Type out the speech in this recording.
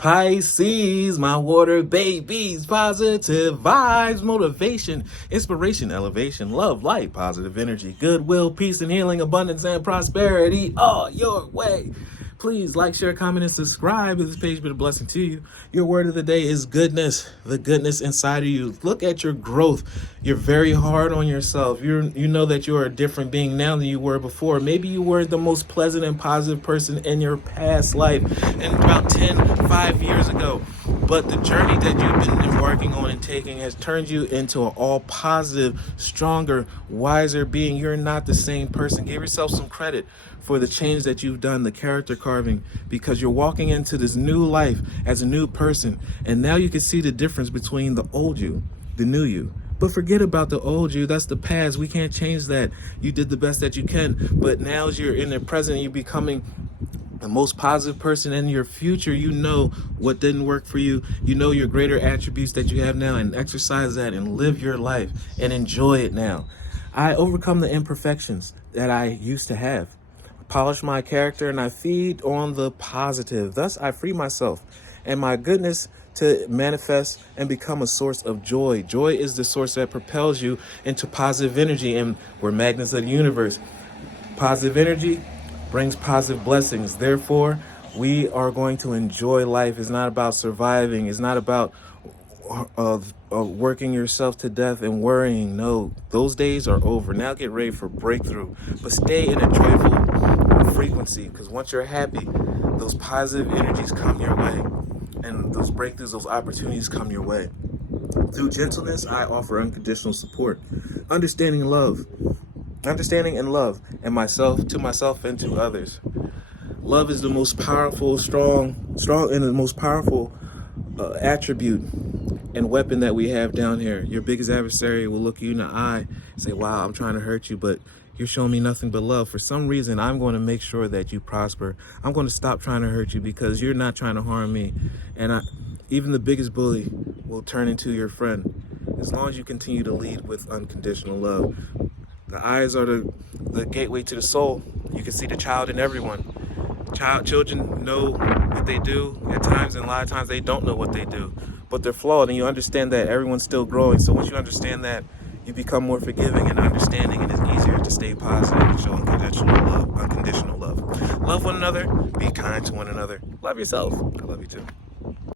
Pisces, my water babies, positive vibes, motivation, inspiration, elevation, love, light, positive energy, goodwill, peace and healing, abundance and prosperity all your way. Please like, share, comment, and subscribe if this page been a blessing to you. Your word of the day is goodness, the goodness inside of you. Look at your growth. You're very hard on yourself. You know that you are a different being now than you were before. Maybe you were the most pleasant and positive person in your past life and about 5 years ago. But the journey that you've been embarking on and taking has turned you into an all positive, stronger, wiser being. You're not the same person. Give yourself some credit for the change that you've done, the character carving, because you're walking into this new life as a new person. And now you can see the difference between the old you, the new you. But forget about the old you. That's the past. We can't change that. You did the best that you can. But now as you're in the present, you're becoming the most positive person in your future. You know what didn't work for you. You know your greater attributes that you have now, and exercise that and live your life and enjoy it now. I overcome the imperfections that I used to have, polish my character, and I feed on the positive. Thus, I free myself and my goodness to manifest and become a source of joy. Joy is the source that propels you into positive energy, and we're magnets of the universe. Positive energy brings positive blessings. Therefore, we are going to enjoy life. It's not about surviving. It's not about working yourself to death and worrying. No, those days are over. Now get ready for breakthrough. But stay in a joyful frequency, because once you're happy, those positive energies come your way. And those breakthroughs, those opportunities come your way. Through gentleness, I offer unconditional support. Understanding and love, and to myself and to others. Love is the most powerful, strong, and the most powerful attribute and weapon that we have down here. Your biggest adversary will look you in the eye and say, wow, I'm trying to hurt you, but you're showing me nothing but love. For some reason, I'm going to make sure that you prosper. I'm going to stop trying to hurt you because you're not trying to harm me. And even the biggest bully will turn into your friend as long as you continue to lead with unconditional love. The eyes are the gateway to the soul. You can see the child in everyone. Children know what they do at times, and a lot of times they don't know what they do. But they're flawed, and you understand that everyone's still growing. So once you understand that, you become more forgiving and understanding, and it's easier to stay positive and show unconditional love. Love one another. Be kind to one another. Love yourself. I love you too.